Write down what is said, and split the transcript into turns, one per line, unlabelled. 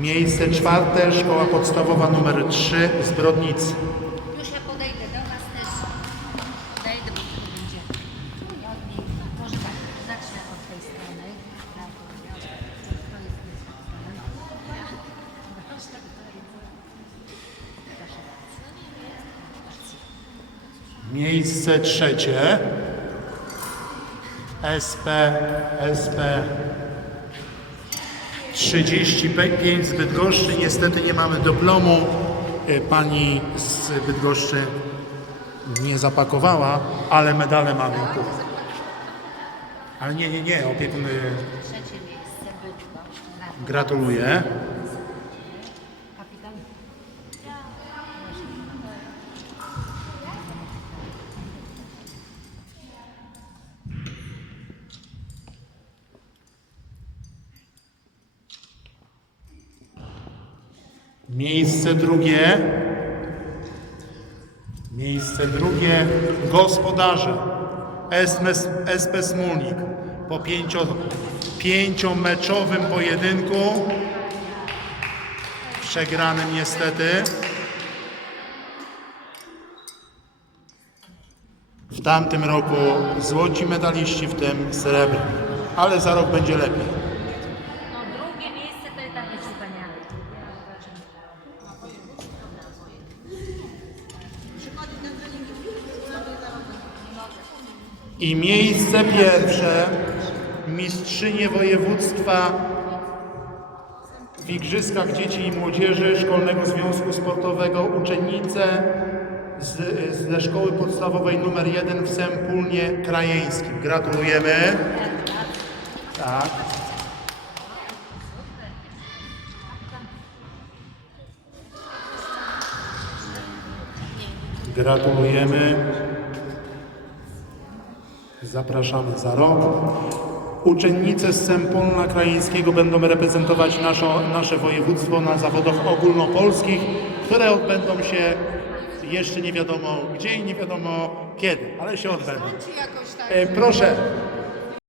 Miejsce czwarte, szkoła podstawowa numer 3 z Brodnicy.
Już ja podejdę do Was też. Podejdę, bo to będzie. ładniej. Może tak, zacznę od tej strony. Prawda, to jest.
Miejsce trzecie. SP, SP 35 z Bydgoszczy. Niestety nie mamy dyplomu. Y, Pani z Bydgoszczy nie zapakowała, ale medale mamy. Ale nie, nie, nie, opiekun gratuluję. Miejsce drugie. Miejsce drugie. Gospodarze. SP, SP Smólnik. Po pięcio, pięciomeczowym pojedynku. Przegranym niestety. W tamtym roku złoci medaliści, w tym srebrni. Ale za rok będzie lepiej.
I
miejsce pierwsze mistrzynie województwa w Igrzyskach Dzieci i Młodzieży Szkolnego Związku Sportowego uczennice z, ze Szkoły Podstawowej nr 1 w Sępólnie Krajeńskim. Gratulujemy. Tak. Gratulujemy. Zapraszamy za rok. Uczennice z Sempolna Krajeńskiego będą reprezentować naszą, nasze województwo na zawodach ogólnopolskich, które odbędą się jeszcze nie wiadomo gdzie i nie wiadomo kiedy, ale się odbędą.
Tak?
E, proszę,